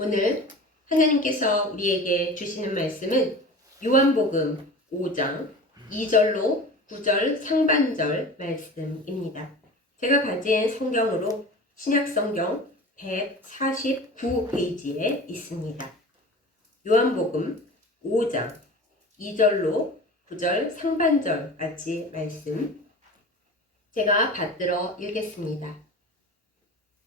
오늘 하나님께서 우리에게 주시는 말씀은 요한복음 5장 2절로 9절 상반절 말씀입니다. 제가 가진 성경으로 신약성경 149페이지에 있습니다. 요한복음 5장 2절로 9절 상반절까지 말씀 제가 받들어 읽겠습니다.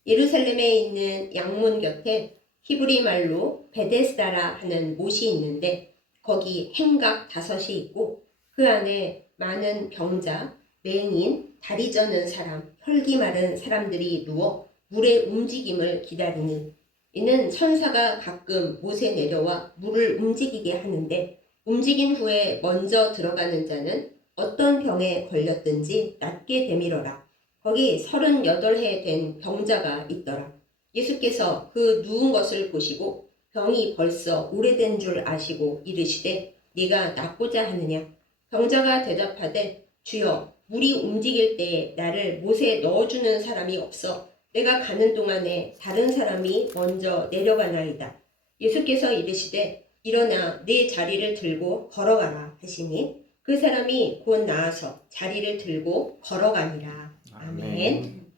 예루살렘에 있는 양문 곁에 히브리 말로 베데스다라 하는 못이 있는데 거기 행각 5이 있고 그 안에 많은 병자, 맹인, 다리 저는 사람, 혈기 마른 사람들이 누워 물의 움직임을 기다리니 이는 천사가 가끔 못에 내려와 물을 움직이게 하는데 움직인 후에 먼저 들어가는 자는 어떤 병에 걸렸든지 낫게 되밀어라. 거기 38해 된 병자가 있더라. 예수께서 그 누운 것을 보시고 병이 벌써 오래된 줄 아시고 이르시되 네가 낫고자 하느냐? 병자가 대답하되 주여 물이 움직일 때에 나를 못에 넣어주는 사람이 없어 내가 가는 동안에 다른 사람이 먼저 내려가나이다. 예수께서 이르시되 일어나 네 자리를 들고 걸어가라 하시니 그 사람이 곧 나아서 자리를 들고 걸어가니라. 아멘.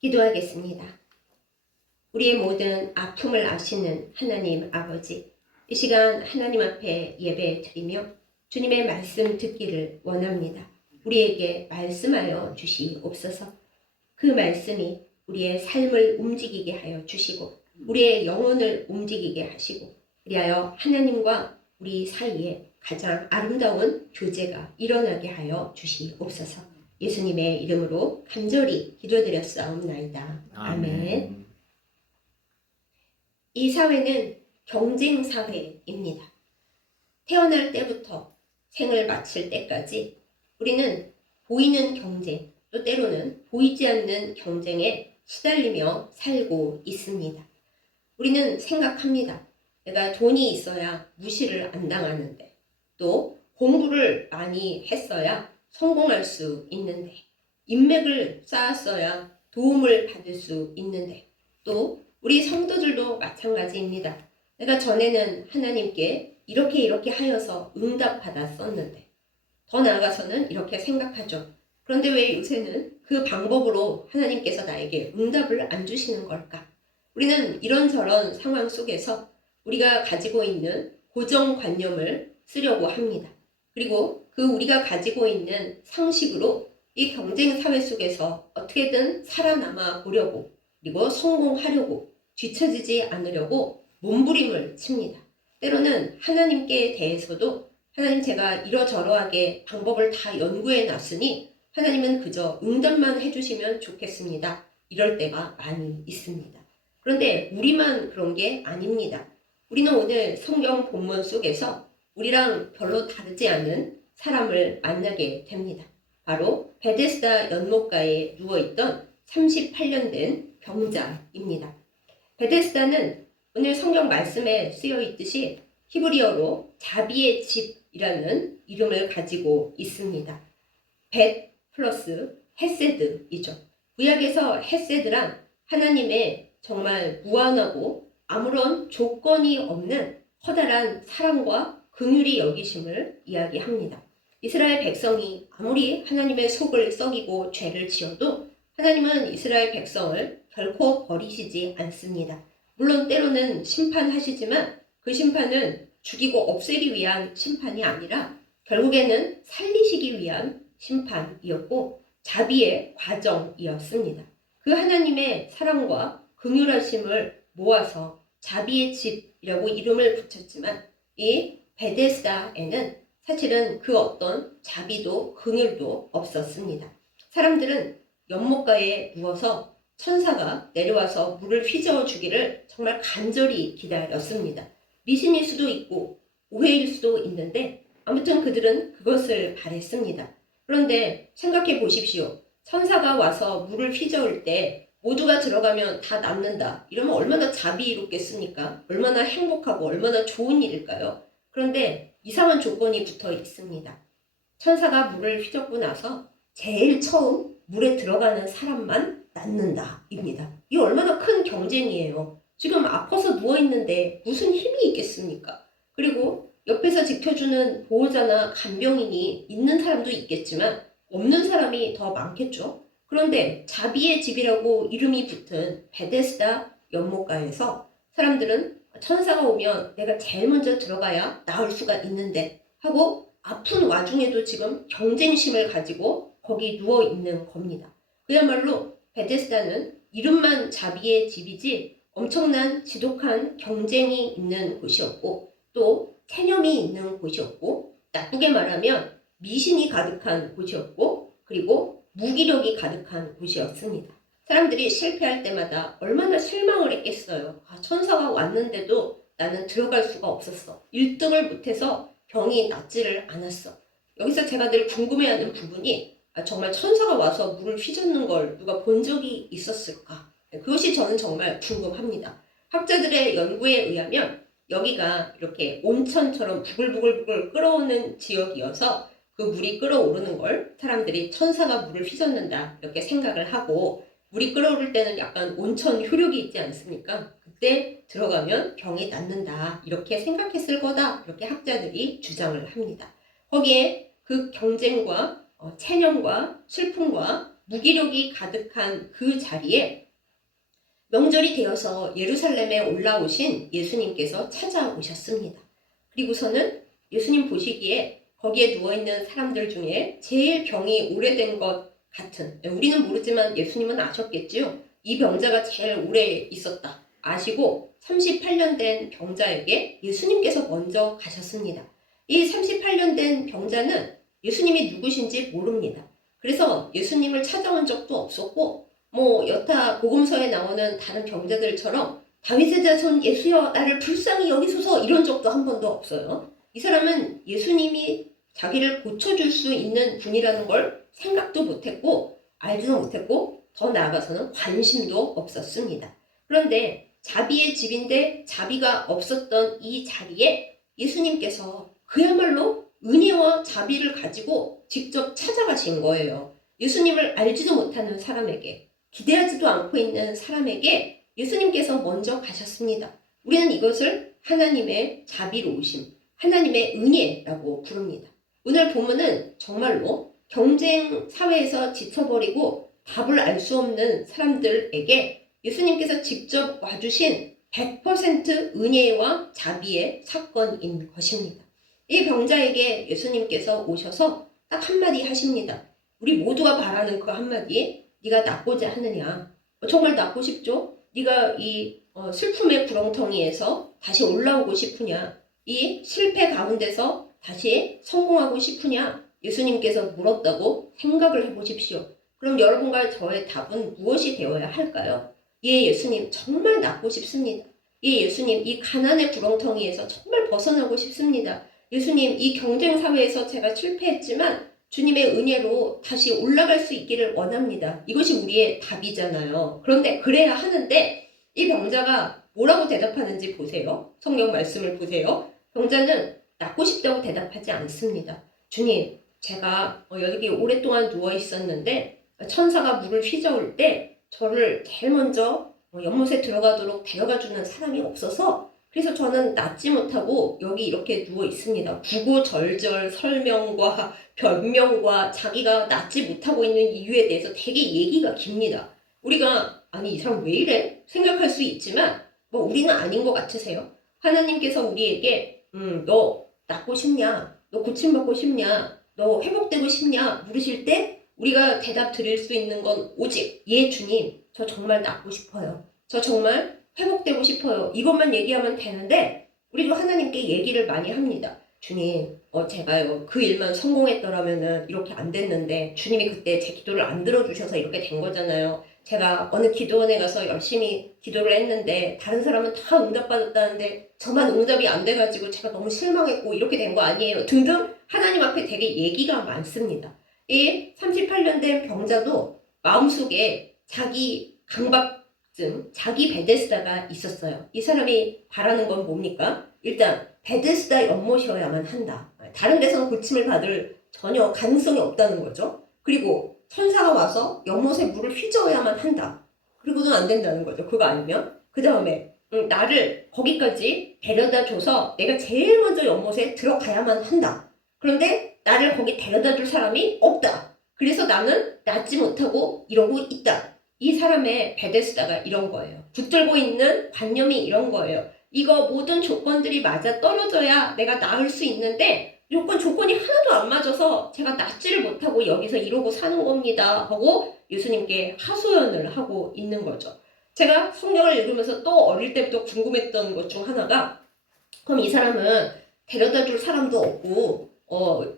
기도하겠습니다. 우리의 모든 아픔을 아시는 하나님 아버지, 이 시간 하나님 앞에 예배 드리며 주님의 말씀 듣기를 원합니다. 우리에게 말씀하여 주시옵소서. 그 말씀이 우리의 삶을 움직이게 하여 주시고 우리의 영혼을 움직이게 하시고 그리하여 하나님과 우리 사이에 가장 아름다운 교제가 일어나게 하여 주시옵소서. 예수님의 이름으로 간절히 기도드렸사옵나이다. 아멘. 이 사회는 경쟁 사회입니다. 태어날 때부터 생을 마칠 때까지 우리는 보이는 경쟁, 또 때로는 보이지 않는 경쟁에 시달리며 살고 있습니다. 우리는 생각합니다. 내가 돈이 있어야 무시를 안 당하는데, 또 공부를 많이 했어야 성공할 수 있는데, 인맥을 쌓았어야 도움을 받을 수 있는데, 또 우리 성도들도 마찬가지입니다. 내가 전에는 하나님께 이렇게 하여서 응답받았었는데 더 나아가서는 이렇게 생각하죠. 그런데 왜 요새는 그 방법으로 하나님께서 나에게 응답을 안 주시는 걸까? 우리는 이런저런 상황 속에서 우리가 가지고 있는 고정관념을 쓰려고 합니다. 그리고 그 우리가 가지고 있는 상식으로 이 경쟁 사회 속에서 어떻게든 살아남아 보려고 그리고 성공하려고 뒤처지지 않으려고 몸부림을 칩니다. 때로는 하나님께 대해서도 하나님 제가 이러저러하게 방법을 다 연구해 놨으니 하나님은 그저 응답만 해주시면 좋겠습니다. 이럴 때가 많이 있습니다. 그런데 우리만 그런 게 아닙니다. 우리는 오늘 성경 본문 속에서 우리랑 별로 다르지 않은 사람을 만나게 됩니다. 바로 베데스다 연못가에 누워있던 38년 된 병자입니다. 베데스다는 오늘 성경 말씀에 쓰여 있듯이 히브리어로 자비의 집이라는 이름을 가지고 있습니다. 벳 플러스 헤세드이죠. 구약에서 헤세드란 하나님의 정말 무한하고 아무런 조건이 없는 커다란 사랑과 긍휼이 여기심을 이야기합니다. 이스라엘 백성이 아무리 하나님의 속을 썩이고 죄를 지어도 하나님은 이스라엘 백성을 결코 버리시지 않습니다. 물론 때로는 심판하시지만 그 심판은 죽이고 없애기 위한 심판이 아니라 결국에는 살리시기 위한 심판이었고 자비의 과정이었습니다. 그 하나님의 사랑과 긍휼하심을 모아서 자비의 집이라고 이름을 붙였지만 이 베데스다에는 사실은 그 어떤 자비도 긍휼도 없었습니다. 사람들은 연못가에 누워서 천사가 내려와서 물을 휘저어 주기를 정말 간절히 기다렸습니다. 미신일 수도 있고 오해일 수도 있는데 아무튼 그들은 그것을 바랬습니다. 그런데 생각해 보십시오. 천사가 와서 물을 휘저을 때 모두가 들어가면 다 남는다. 이러면 얼마나 자비롭겠습니까? 얼마나 행복하고 얼마나 좋은 일일까요? 그런데 이상한 조건이 붙어 있습니다. 천사가 물을 휘젓고 나서 제일 처음 물에 들어가는 사람만 낳는다 입니다. 이 얼마나 큰 경쟁이에요. 지금 아파서 누워있는데 무슨 힘이 있겠습니까? 그리고 옆에서 지켜주는 보호자나 간병인이 있는 사람도 있겠지만 없는 사람이 더 많겠죠. 그런데 자비의 집이라고 이름이 붙은 베데스다 연못가에서 사람들은 천사가 오면 내가 제일 먼저 들어가야 나을 수가 있는데 하고 아픈 와중에도 지금 경쟁심을 가지고 거기 누워 있는 겁니다. 그야말로 베데스다는 이름만 자비의 집이지 엄청난 지독한 경쟁이 있는 곳이었고 또 체념이 있는 곳이었고 나쁘게 말하면 미신이 가득한 곳이었고 그리고 무기력이 가득한 곳이었습니다. 사람들이 실패할 때마다 얼마나 실망을 했겠어요. 천사가 왔는데도 나는 들어갈 수가 없었어. 1등을 못해서 병이 낫지를 않았어. 여기서 제가 늘 궁금해하는 부분이 정말 천사가 와서 물을 휘젓는 걸 누가 본 적이 있었을까? 그것이 저는 정말 궁금합니다. 학자들의 연구에 의하면 여기가 이렇게 온천처럼 부글부글 끓어오는 지역이어서 그 물이 끓어오르는 걸 사람들이 천사가 물을 휘젓는다 이렇게 생각을 하고 물이 끓어오를 때는 약간 온천 효력이 있지 않습니까? 그때 들어가면 병이 낫는다 이렇게 생각했을 거다 이렇게 학자들이 주장을 합니다. 거기에 그 경쟁과 체념과 슬픔과 무기력이 가득한 그 자리에 명절이 되어서 예루살렘에 올라오신 예수님께서 찾아오셨습니다. 그리고서는 예수님 보시기에 거기에 누워있는 사람들 중에 제일 병이 오래된 것 같은, 우리는 모르지만 예수님은 아셨겠지요. 이 병자가 제일 오래 있었다 아시고 38년 된 병자에게 예수님께서 먼저 가셨습니다. 이 38년 된 병자는 예수님이 누구신지 모릅니다. 그래서 예수님을 찾아온 적도 없었고 여타 복음서에 나오는 다른 병자들처럼 다윗의 자손 예수여 나를 불쌍히 여기소서 이런 적도 한 번도 없어요. 이 사람은 예수님이 자기를 고쳐줄 수 있는 분이라는 걸 생각도 못했고 알지도 못했고 더 나아가서는 관심도 없었습니다. 그런데 자비의 집인데 자비가 없었던 이 자리에 예수님께서 그야말로 은혜와 자비를 가지고 직접 찾아가신 거예요. 예수님을 알지도 못하는 사람에게 기대하지도 않고 있는 사람에게 예수님께서 먼저 가셨습니다. 우리는 이것을 하나님의 자비로우심, 하나님의 은혜라고 부릅니다. 오늘 본문은 정말로 경쟁 사회에서 지쳐버리고 답을 알 수 없는 사람들에게 예수님께서 직접 와주신 100% 은혜와 자비의 사건인 것입니다. 이 병자에게 예수님께서 오셔서 딱 한마디 하십니다. 우리 모두가 바라는 그 한마디, 네가 낫고자 하느냐? 정말 낫고 싶죠? 네가 이 슬픔의 구렁텅이에서 다시 올라오고 싶으냐? 이 실패 가운데서 다시 성공하고 싶으냐? 예수님께서 물었다고 생각을 해보십시오. 그럼 여러분과 저의 답은 무엇이 되어야 할까요? 예, 예수님 정말 낫고 싶습니다. 예, 예수님 이 가난의 구렁텅이에서 정말 벗어나고 싶습니다. 예수님 이 경쟁 사회에서 제가 실패했지만 주님의 은혜로 다시 올라갈 수 있기를 원합니다. 이것이 우리의 답이잖아요. 그런데 그래야 하는데 이 병자가 뭐라고 대답하는지 보세요. 성경 말씀을 보세요. 병자는 낫고 싶다고 대답하지 않습니다. 주님, 제가 여기 오랫동안 누워 있었는데 천사가 물을 휘저을 때 저를 제일 먼저 연못에 들어가도록 데려가주는 사람이 없어서 그래서 저는 낫지 못하고 여기 이렇게 누워 있습니다. 구구절절 설명과 변명과 자기가 낫지 못하고 있는 이유에 대해서 되게 얘기가 깁니다. 우리가 아니 이 사람 왜 이래? 생각할 수 있지만 우리는 아닌 것 같으세요? 하나님께서 우리에게 너 낫고 싶냐? 너 고침받고 싶냐? 너 회복되고 싶냐? 물으실 때 우리가 대답 드릴 수 있는 건 오직 예 주님 저 정말 낫고 싶어요. 저 정말 회복되고 싶어요. 이것만 얘기하면 되는데 우리도 하나님께 얘기를 많이 합니다. 주님 제가요 그 일만 성공했더라면은 이렇게 안 됐는데 주님이 그때 제 기도를 안 들어주셔서 이렇게 된 거잖아요. 제가 어느 기도원에 가서 열심히 기도를 했는데 다른 사람은 다 응답받았다는데 저만 응답이 안 돼가지고 제가 너무 실망했고 이렇게 된 거 아니에요 등등 하나님 앞에 되게 얘기가 많습니다. 이 38년 된 병자도 마음속에 자기 강박증, 자기 베데스다가 있었어요. 이 사람이 바라는 건 뭡니까? 일단 베데스다 연못이어야만 한다. 다른 데서는 고침을 받을 전혀 가능성이 없다는 거죠. 그리고 천사가 와서 연못에 물을 휘저어야만 한다. 그리고는 안 된다는 거죠. 그거 아니면 그 다음에 나를 거기까지 데려다 줘서 내가 제일 먼저 연못에 들어가야만 한다. 그런데 나를 거기 데려다 줄 사람이 없다. 그래서 나는 낫지 못하고 이러고 있다. 이 사람의 베데스다가 이런 거예요. 붙들고 있는 관념이 이런 거예요. 이거 모든 조건들이 맞아 떨어져야 내가 나을 수 있는데 조건이 하나도 안 맞아서 제가 낫지를 못하고 여기서 이러고 사는 겁니다 하고 예수님께 하소연을 하고 있는 거죠. 제가 성경을 읽으면서 또 어릴 때부터 궁금했던 것 중 하나가 그럼 이 사람은 데려다 줄 사람도 없고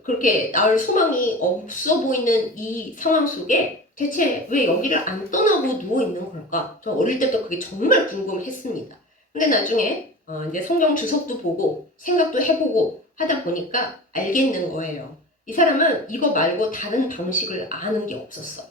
그렇게 나을 소망이 없어 보이는 이 상황 속에 대체 왜 여기를 안 떠나고 누워 있는 걸까? 저 어릴 때부터 그게 정말 궁금했습니다. 근데 나중에 이제 성경 주석도 보고 생각도 해보고 하다 보니까 알겠는 거예요. 이 사람은 이거 말고 다른 방식을 아는 게 없었어요.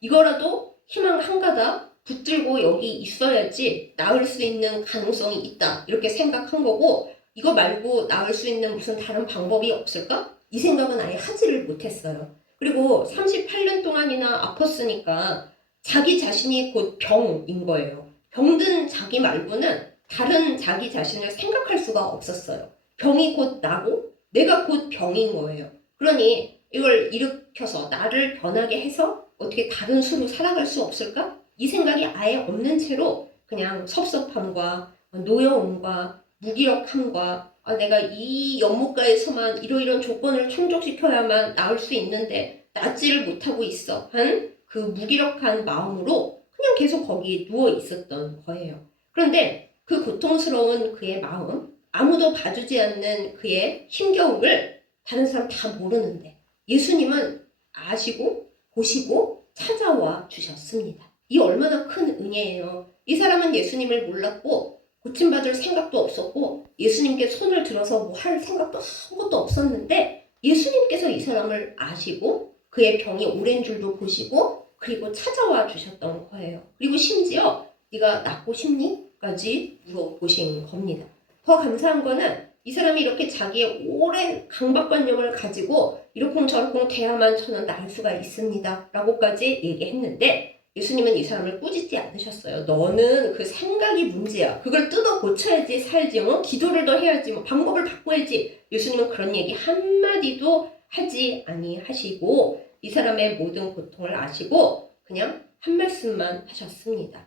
이거라도 희망 한 가닥 붙들고 여기 있어야지 나을 수 있는 가능성이 있다. 이렇게 생각한 거고 이거 말고 나을 수 있는 무슨 다른 방법이 없을까? 이 생각은 아예 하지를 못했어요. 그리고 38년 동안이나 아팠으니까 자기 자신이 곧 병인 거예요. 병든 자기 말고는 다른 자기 자신을 생각할 수가 없었어요. 병이 곧 나고 내가 곧 병인 거예요. 그러니 이걸 일으켜서 나를 변하게 해서 어떻게 다른 수로 살아갈 수 없을까? 이 생각이 아예 없는 채로 그냥 섭섭함과 노여움과 무기력함과 내가 이 연못가에서만 이러이런 조건을 충족시켜야만 나을 수 있는데 낫지를 못하고 있어 한 그 무기력한 마음으로 그냥 계속 거기에 누워 있었던 거예요. 그런데 그 고통스러운 그의 마음, 아무도 봐주지 않는 그의 힘겨움을 다른 사람 다 모르는데 예수님은 아시고 보시고 찾아와 주셨습니다. 이 얼마나 큰 은혜예요. 이 사람은 예수님을 몰랐고 고침받을 생각도 없었고 예수님께 손을 들어서 뭐 할 생각도 아무것도 없었는데 예수님께서 이 사람을 아시고 그의 병이 오랜 줄도 보시고 그리고 찾아와 주셨던 거예요. 그리고 심지어 네가 낫고 싶니? 까지 물어보신 겁니다. 더 감사한 거는 이 사람이 이렇게 자기의 오랜 강박관념을 가지고 이러쿵저러쿵 돼야만 저는 나을 수가 있습니다 라고까지 얘기했는데 예수님은 이 사람을 꾸짖지 않으셨어요. 너는 그 생각이 문제야. 그걸 뜯어 고쳐야지 살지. 기도를 더 해야지. 방법을 바꿔야지. 예수님은 그런 얘기 한마디도 하지 아니하시고 이 사람의 모든 고통을 아시고 그냥 한 말씀만 하셨습니다.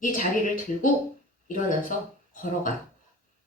이 자리를 들고 일어나서 걸어가.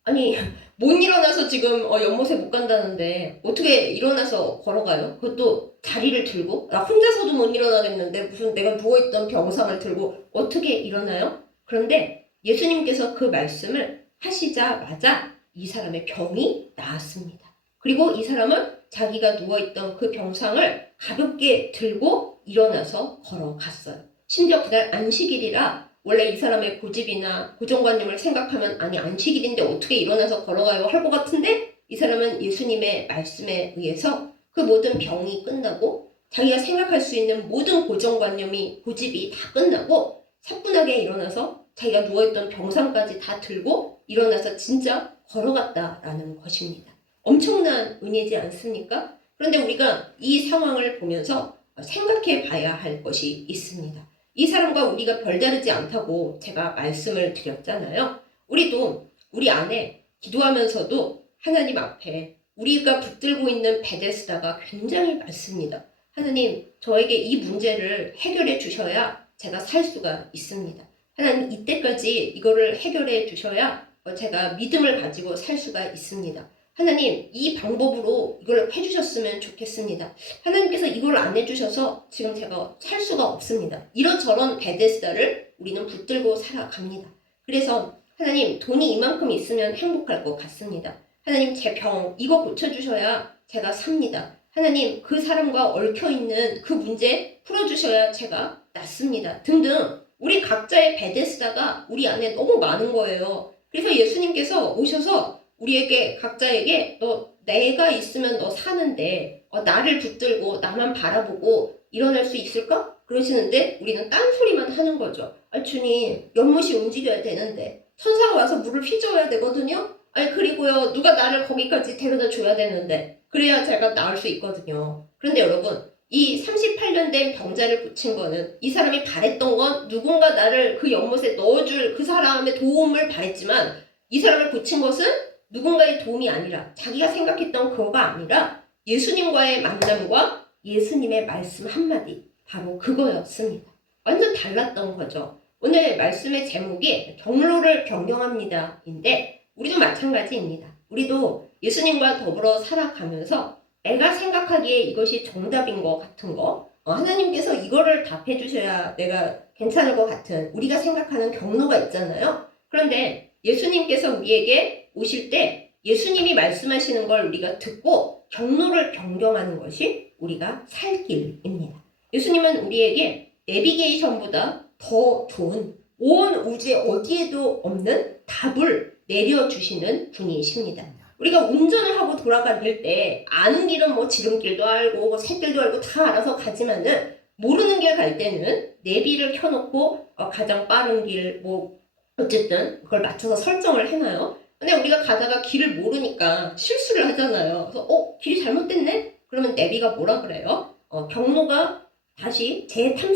아니 못 일어나서 지금 연못에 못 간다는데 어떻게 일어나서 걸어가요? 그것도 자리를 들고? 나 혼자서도 못 일어나겠는데 무슨 내가 누워있던 병상을 들고 어떻게 일어나요? 그런데 예수님께서 그 말씀을 하시자마자 이 사람의 병이 나았습니다. 그리고 이 사람은 자기가 누워있던 그 병상을 가볍게 들고 일어나서 걸어갔어요. 심지어 그날 안식일이라 원래 이 사람의 고집이나 고정관념을 생각하면 아니 안식일인데 어떻게 일어나서 걸어가요 할 것 같은데 이 사람은 예수님의 말씀에 의해서 그 모든 병이 끝나고 자기가 생각할 수 있는 모든 고정관념이 고집이 다 끝나고 사뿐하게 일어나서 자기가 누워있던 병상까지 다 들고 일어나서 진짜 걸어갔다라는 것입니다. 엄청난 은혜지 않습니까? 그런데 우리가 이 상황을 보면서 생각해 봐야 할 것이 있습니다. 이 사람과 우리가 별다르지 않다고 제가 말씀을 드렸잖아요. 우리도 우리 안에 기도하면서도 하나님 앞에 우리가 붙들고 있는 베데스다가 굉장히 많습니다. 하나님, 저에게 이 문제를 해결해 주셔야 제가 살 수가 있습니다. 하나님, 이때까지 이거를 해결해 주셔야 제가 믿음을 가지고 살 수가 있습니다. 하나님, 이 방법으로 이걸 해주셨으면 좋겠습니다. 하나님께서 이걸 안 해주셔서 지금 제가 살 수가 없습니다. 이런저런 베데스다를 우리는 붙들고 살아갑니다. 그래서 하나님, 돈이 이만큼 있으면 행복할 것 같습니다. 하나님, 제 병 이거 고쳐주셔야 제가 삽니다. 하나님, 그 사람과 얽혀있는 그 문제 풀어주셔야 제가 낫습니다. 등등 우리 각자의 베데스다가 우리 안에 너무 많은 거예요. 그래서 예수님께서 오셔서 우리에게 각자에게 너 내가 있으면 너 사는데 나를 붙들고 나만 바라보고 일어날 수 있을까? 그러시는데 우리는 딴소리만 하는 거죠. 주님, 연못이 움직여야 되는데 천사가 와서 물을 휘저어야 되거든요. 그리고요, 누가 나를 거기까지 데려다 줘야 되는데 그래야 제가 나을 수 있거든요. 그런데 여러분, 이 38년 된 병자를 고친 거는 이 사람이 바랬던 건 누군가 나를 그 연못에 넣어줄 그 사람의 도움을 바랬지만 이 사람을 고친 것은 누군가의 도움이 아니라 자기가 생각했던 그거가 아니라 예수님과의 만남과 예수님의 말씀 한마디, 바로 그거였습니다. 완전 달랐던 거죠. 오늘 말씀의 제목이 경로를 변경합니다인데 우리도 마찬가지입니다. 우리도 예수님과 더불어 살아가면서 내가 생각하기에 이것이 정답인 것 같은 거, 하나님께서 이거를 답해 주셔야 내가 괜찮을 것 같은 우리가 생각하는 경로가 있잖아요. 그런데 예수님께서 우리에게 오실 때 예수님이 말씀하시는 걸 우리가 듣고 경로를 변경하는 것이 우리가 살 길입니다. 예수님은 우리에게 내비게이션보다 더 좋은 온 우주에 어디에도 없는 답을 내려주시는 분이십니다. 우리가 운전을 하고 돌아다닐 때 아는 길은 뭐 지름길도 알고 뭐 샛길도 알고 다 알아서 가지만은 모르는 길 갈 때는 내비를 켜놓고 가장 빠른 길 뭐 어쨌든 그걸 맞춰서 설정을 해놔요. 근데 우리가 가다가 길을 모르니까 실수를 하잖아요. 그래서 길이 잘못됐네? 그러면 내비가 뭐라 그래요? 경로가 다시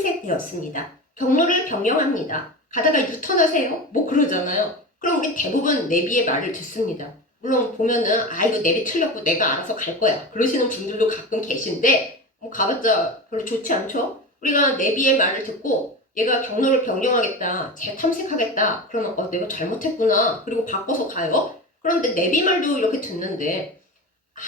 재탐색되었습니다. 경로를 변경합니다. 가다가 유턴하세요? 뭐 그러잖아요. 그럼 우리 대부분 내비의 말을 듣습니다. 물론 보면은 이거 내비 틀렸고 내가 알아서 갈 거야 그러시는 분들도 가끔 계신데 뭐 가봤자 별로 좋지 않죠? 우리가 내비의 말을 듣고 얘가 경로를 변경하겠다, 재탐색하겠다 그러면 내가 잘못했구나 그리고 바꿔서 가요. 그런데 내비 말도 이렇게 듣는데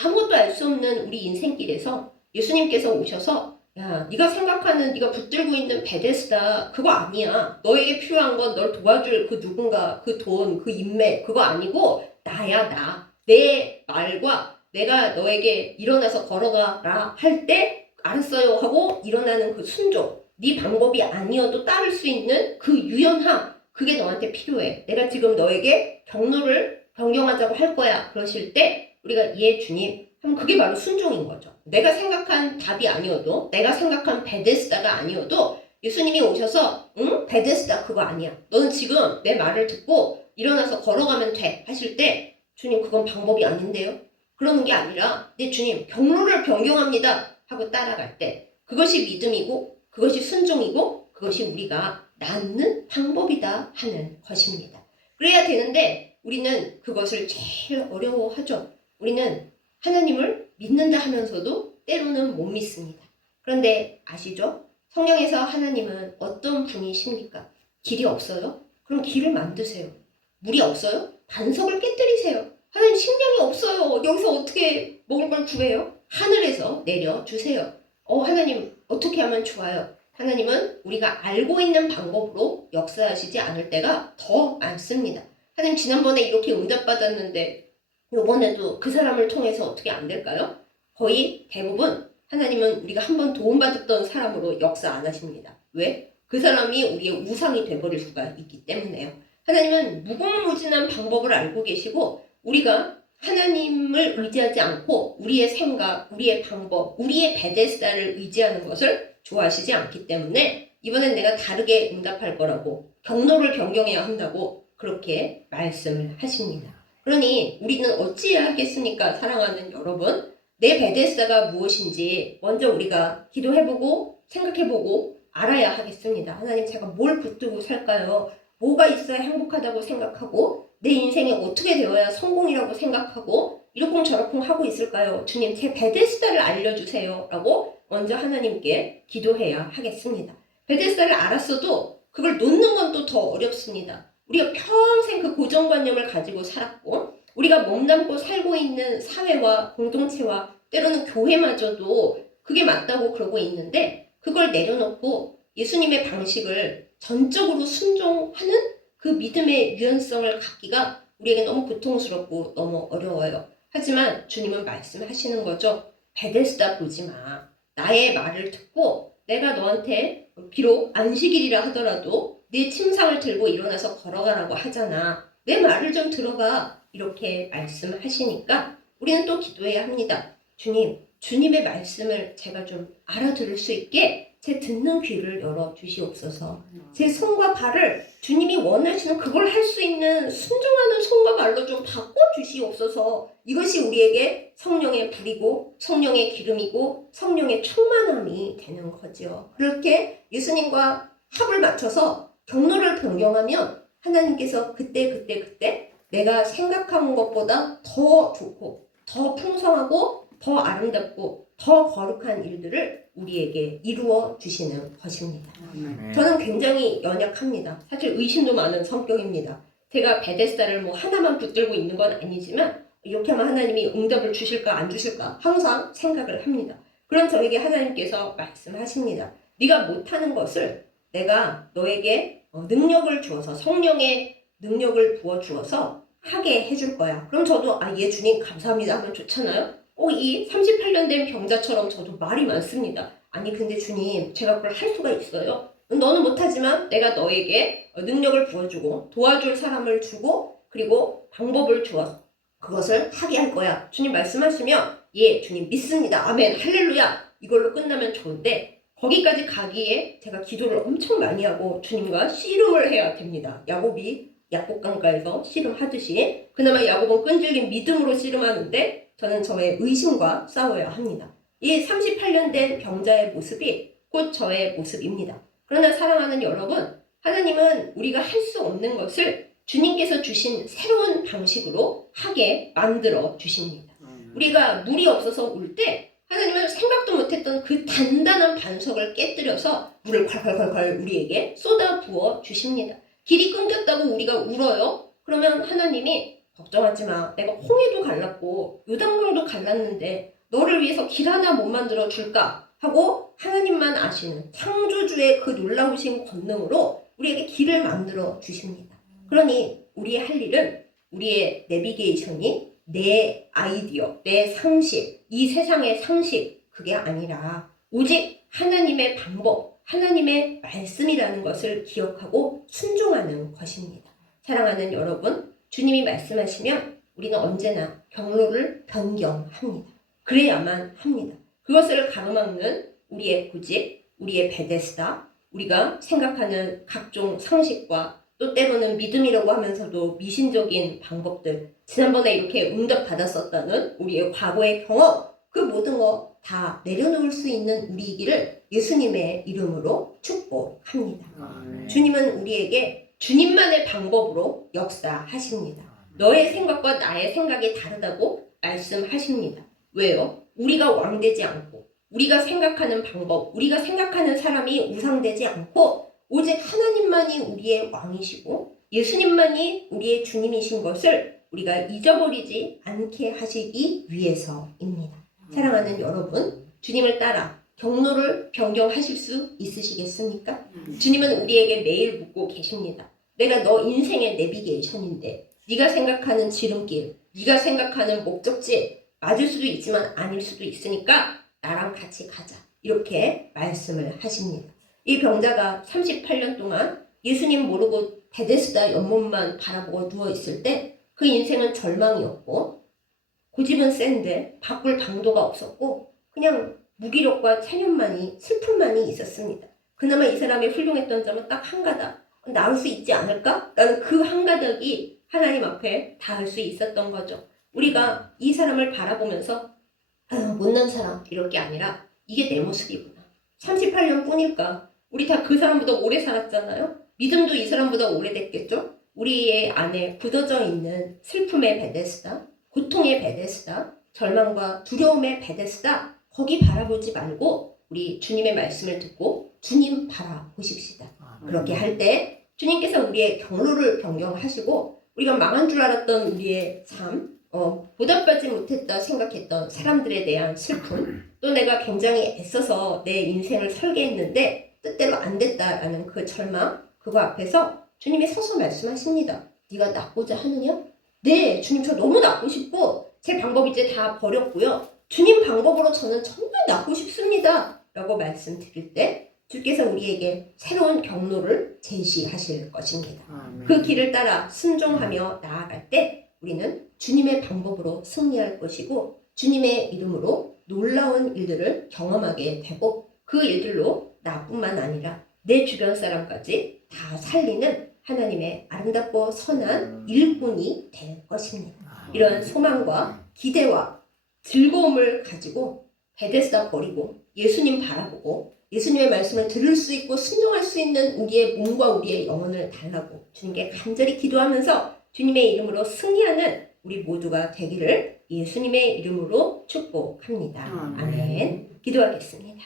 아무것도 알 수 없는 우리 인생길에서 예수님께서 오셔서 야, 네가 생각하는 네가 붙들고 있는 베데스다 그거 아니야. 너에게 필요한 건 널 도와줄 그 누군가, 그 돈, 그 인맥 그거 아니고 나야 나. 내 말과 내가 너에게 일어나서 걸어가라 할 때 알았어요 하고 일어나는 그 순종. 네 방법이 아니어도 따를 수 있는 그 유연함. 그게 너한테 필요해. 내가 지금 너에게 경로를 변경하자고 할 거야. 그러실 때 우리가 예 주님 하면 그게 바로 순종인 거죠. 내가 생각한 답이 아니어도 내가 생각한 베데스다가 아니어도 예수님이 오셔서 응? 베데스다 그거 아니야. 너는 지금 내 말을 듣고 일어나서 걸어가면 돼 하실 때 주님 그건 방법이 아닌데요. 그러는 게 아니라 네 주님 경로를 변경합니다 하고 따라갈 때 그것이 믿음이고 그것이 순종이고 그것이 우리가 낳는 방법이다 하는 것입니다. 그래야 되는데 우리는 그것을 제일 어려워하죠. 우리는 하나님을 믿는다 하면서도 때로는 못 믿습니다. 그런데 아시죠? 성경에서 하나님은 어떤 분이십니까? 길이 없어요? 그럼 길을 만드세요. 물이 없어요? 반석을 깨뜨리세요. 하나님 식량이 없어요. 여기서 어떻게 먹을 걸 구해요? 하늘에서 내려주세요. 하나님 어떻게 하면 좋아요? 하나님은 우리가 알고 있는 방법으로 역사하시지 않을 때가 더 많습니다. 하나님 지난번에 이렇게 응답받았는데 이번에도 그 사람을 통해서 어떻게 안 될까요? 거의 대부분 하나님은 우리가 한번 도움받았던 사람으로 역사 안 하십니다. 왜? 그 사람이 우리의 우상이 돼버릴 수가 있기 때문에요. 하나님은 무궁무진한 방법을 알고 계시고 우리가 하나님을 의지하지 않고 우리의 생각, 우리의 방법, 우리의 베데스다를 의지하는 것을 좋아하시지 않기 때문에 이번엔 내가 다르게 응답할 거라고 경로를 변경해야 한다고 그렇게 말씀을 하십니다. 그러니 우리는 어찌해야 하겠습니까? 사랑하는 여러분. 내 베데스다가 무엇인지 먼저 우리가 기도해보고 생각해보고 알아야 하겠습니다. 하나님 제가 뭘 붙들고 살까요? 뭐가 있어야 행복하다고 생각하고 내 인생이 어떻게 되어야 성공이라고 생각하고 이러쿵저러쿵 하고 있을까요? 주님 제 베데스다를 알려주세요 라고 먼저 하나님께 기도해야 하겠습니다. 베데스다를 알았어도 그걸 놓는 건 또 더 어렵습니다. 우리가 평생 그 고정관념을 가지고 살았고 우리가 몸담고 살고 있는 사회와 공동체와 때로는 교회마저도 그게 맞다고 그러고 있는데 그걸 내려놓고 예수님의 방식을 전적으로 순종하는 그 믿음의 유연성을 갖기가 우리에게 너무 고통스럽고 너무 어려워요. 하지만 주님은 말씀하시는 거죠. 베데스다 보지 마. 나의 말을 듣고 내가 너한테 비록 안식일이라 하더라도 내 침상을 들고 일어나서 걸어가라고 하잖아. 내 말을 좀 들어봐. 이렇게 말씀하시니까 우리는 또 기도해야 합니다. 주님, 주님의 말씀을 제가 좀 알아들을 수 있게 제 듣는 귀를 열어주시옵소서. 제 손과 발을 주님이 원하시는 그걸 할 수 있는 순종하는 손과 발로 좀 바꿔주시옵소서. 이것이 우리에게 성령의 불이고 성령의 기름이고 성령의 충만함이 되는 거죠. 그렇게 예수님과 합을 맞춰서 경로를 변경하면 하나님께서 그때 내가 생각한 것보다 더 좋고 더 풍성하고 더 아름답고 더 거룩한 일들을 우리에게 이루어 주시는 것입니다. 저는 굉장히 연약합니다. 사실 의심도 많은 성격입니다. 제가 베데스다를 뭐 하나만 붙들고 있는 건 아니지만 이렇게 하면 하나님이 응답을 주실까 안 주실까 항상 생각을 합니다. 그럼 저에게 하나님께서 말씀하십니다. 네가 못하는 것을 내가 너에게 능력을 주어서 성령의 능력을 부어 주어서 하게 해줄 거야. 그럼 저도 예 주님 감사합니다 하면 좋잖아요. 이 38년 된 병자처럼 저도 말이 많습니다. 아니 근데 주님 제가 그걸 할 수가 있어요? 너는 못하지만 내가 너에게 능력을 부어주고 도와줄 사람을 주고 그리고 방법을 주어서 그것을 하게 할 거야. 주님 말씀하시면 예 주님 믿습니다. 아멘 할렐루야 이걸로 끝나면 좋은데 거기까지 가기에 제가 기도를 엄청 많이 하고 주님과 씨름을 해야 됩니다. 야곱이 약복강가에서 씨름하듯이 그나마 야곱은 끈질긴 믿음으로 씨름하는데 저는 저의 의심과 싸워야 합니다. 이 38년 된 병자의 모습이 곧 저의 모습입니다. 그러나 사랑하는 여러분, 하나님은 우리가 할 수 없는 것을 주님께서 주신 새로운 방식으로 하게 만들어 주십니다. 우리가 물이 없어서 울 때 하나님은 생각도 못했던 그 단단한 반석을 깨뜨려서 물을 콸콸콸콸 우리에게 쏟아 부어 주십니다. 길이 끊겼다고 우리가 울어요. 그러면 하나님이 걱정하지 마. 내가 홍해도 갈랐고 요단강도 갈랐는데 너를 위해서 길 하나 못 만들어 줄까? 하고 하나님만 아시는 창조주의 그 놀라우신 권능으로 우리에게 길을 만들어 주십니다. 그러니 우리의 할 일은 우리의 내비게이션이 내 아이디어, 내 상식, 이 세상의 상식 그게 아니라 오직 하나님의 방법, 하나님의 말씀이라는 것을 기억하고 순종하는 것입니다. 사랑하는 여러분, 주님이 말씀하시면 우리는 언제나 경로를 변경합니다. 그래야만 합니다. 그것을 가로막는 우리의 고집, 우리의 베데스다, 우리가 생각하는 각종 상식과 또 때로는 믿음이라고 하면서도 미신적인 방법들, 지난번에 이렇게 응답 받았었다는 우리의 과거의 경험, 그 모든 거 다 내려놓을 수 있는 우리이기를 예수님의 이름으로 축복합니다. 주님은 우리에게 주님만의 방법으로 역사하십니다. 너의 생각과 나의 생각이 다르다고 말씀하십니다. 왜요? 우리가 왕되지 않고 우리가 생각하는 방법, 우리가 생각하는 사람이 우상되지 않고 오직 하나님만이 우리의 왕이시고 예수님만이 우리의 주님이신 것을 우리가 잊어버리지 않게 하시기 위해서입니다. 사랑하는 여러분, 주님을 따라 경로를 변경하실 수 있으시겠습니까? 주님은 우리에게 매일 묻고 계십니다. 내가 너 인생의 내비게이션인데 네가 생각하는 지름길, 네가 생각하는 목적지 맞을 수도 있지만 아닐 수도 있으니까 나랑 같이 가자. 이렇게 말씀을 하십니다. 이 병자가 38년 동안 예수님 모르고 베데스다 연못만 바라보고 누워있을 때 그 인생은 절망이었고 고집은 센데 바꿀 방도가 없었고 그냥 무기력과 체념만이 슬픔만이 있었습니다. 그나마 이 사람의 훌륭했던 점은 딱 한 가닥 나을 수 있지 않을까? 라는 그 한 가닥이 하나님 앞에 닿을 수 있었던 거죠. 우리가 이 사람을 바라보면서 못난 사람 이럴 게 아니라 이게 내 모습이구나. 38년 뿐일까? 우리 다 그 사람보다 오래 살았잖아요. 믿음도 이 사람보다 오래됐겠죠? 우리의 안에 굳어져 있는 슬픔의 베데스다, 고통의 베데스다, 절망과 두려움의 베데스다 거기 바라보지 말고 우리 주님의 말씀을 듣고 주님 바라보십시다. 그렇게 할 때 주님께서 우리의 경로를 변경하시고 우리가 망한 줄 알았던 우리의 삶, 보답받지 못했다 생각했던 사람들에 대한 슬픔, 또 내가 굉장히 애써서 내 인생을 설계했는데 뜻대로 안 됐다라는 그 절망, 그거 앞에서 주님이 서서 말씀하십니다. 네가 낫고자 하느냐? 네, 주님 저 너무 낫고 싶고 제 방법 이제 다 버렸고요. 주님 방법으로 저는 정말 낫고 싶습니다. 라고 말씀드릴 때 주께서 우리에게 새로운 경로를 제시하실 것입니다. 그 길을 따라 순종하며 나아갈 때 우리는 주님의 방법으로 승리할 것이고 주님의 이름으로 놀라운 일들을 경험하게 되고 그 일들로 나뿐만 아니라 내 주변 사람까지 다 살리는 하나님의 아름답고 선한 일꾼이 될 것입니다. 이런 소망과 기대와 즐거움을 가지고 베데스다 버리고 예수님 바라보고 예수님의 말씀을 들을 수 있고 순종할 수 있는 우리의 몸과 우리의 영혼을 달라고 주님께 간절히 기도하면서 주님의 이름으로 승리하는 우리 모두가 되기를 예수님의 이름으로 축복합니다. 아멘. 기도하겠습니다.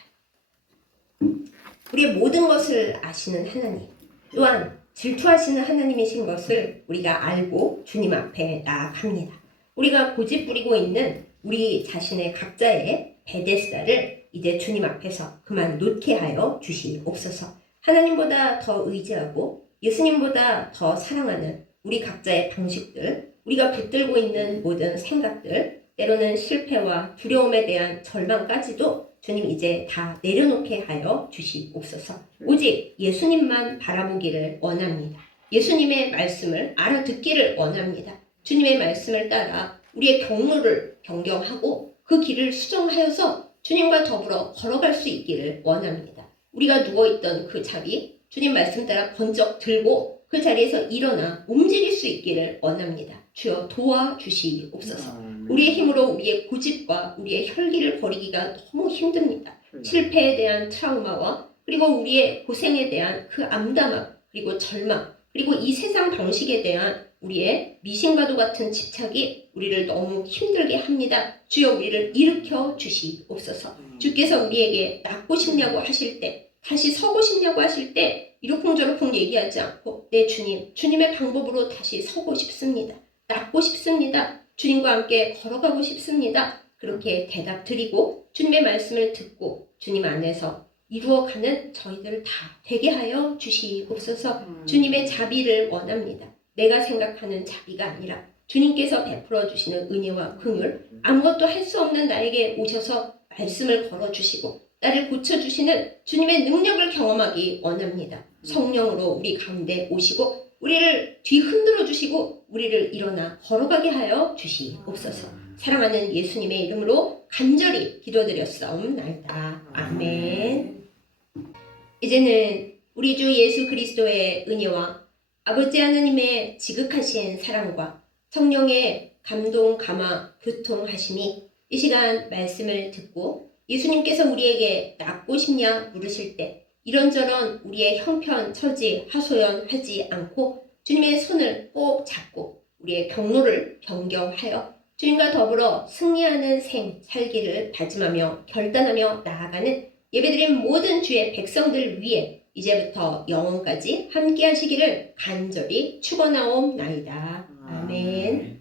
우리의 모든 것을 아시는 하나님, 또한 질투하시는 하나님이신 것을 우리가 알고 주님 앞에 나아갑니다. 우리가 고집 부리고 있는 우리 자신의 각자의 베데스다를 이제 주님 앞에서 그만 놓게 하여 주시옵소서. 하나님보다 더 의지하고 예수님보다 더 사랑하는 우리 각자의 방식들, 우리가 붙들고 있는 모든 생각들, 때로는 실패와 두려움에 대한 절망까지도 주님 이제 다 내려놓게 하여 주시옵소서. 오직 예수님만 바라보기를 원합니다. 예수님의 말씀을 알아듣기를 원합니다. 주님의 말씀을 따라 우리의 경로를 변경하고 그 길을 수정하여서 주님과 더불어 걸어갈 수 있기를 원합니다. 우리가 누워있던 그 자리, 주님 말씀 따라 번쩍 들고 그 자리에서 일어나 움직일 수 있기를 원합니다. 주여 도와주시옵소서. 우리의 힘으로 우리의 고집과 우리의 혈기를 버리기가 너무 힘듭니다. 실패에 대한 트라우마와 그리고 우리의 고생에 대한 그 암담함 그리고 절망 그리고 이 세상 방식에 대한 우리의 미신과도 같은 집착이 우리를 너무 힘들게 합니다. 주여 우리를 일으켜 주시옵소서. 주께서 우리에게 낫고 싶냐고 하실 때 다시 서고 싶냐고 하실 때 이러쿵저러쿵 얘기하지 않고 네 주님, 주님의 방법으로 다시 서고 싶습니다. 낫고 싶습니다. 주님과 함께 걸어가고 싶습니다. 그렇게 대답 드리고 주님의 말씀을 듣고 주님 안에서 이루어가는 저희들 다 되게 하여 주시옵소서. 주님의 자비를 원합니다. 내가 생각하는 자비가 아니라 주님께서 베풀어 주시는 은혜와 긍휼, 아무것도 할 수 없는 나에게 오셔서 말씀을 걸어주시고 나를 고쳐주시는 주님의 능력을 경험하기 원합니다. 성령으로 우리 가운데 오시고 우리를 뒤흔들어 주시고 우리를 일어나 걸어가게 하여 주시옵소서. 사랑하는 예수님의 이름으로 간절히 기도드렸사옵나이다. 아멘. 이제는 우리 주 예수 그리스도의 은혜와 아버지 하나님의 지극하신 사랑과 성령의 감동, 감화, 교통하심이 이 시간 말씀을 듣고 예수님께서 우리에게 낫고 싶냐 물으실 때 이런저런 우리의 형편, 처지, 하소연하지 않고 주님의 손을 꼭 잡고 우리의 경로를 변경하여 주님과 더불어 승리하는 생 살기를 다짐하며 결단하며 나아가는 예배드린 모든 주의 백성들 위해 이제부터 영원까지 함께 하시기를 간절히 축원하옵나이다. 아멘.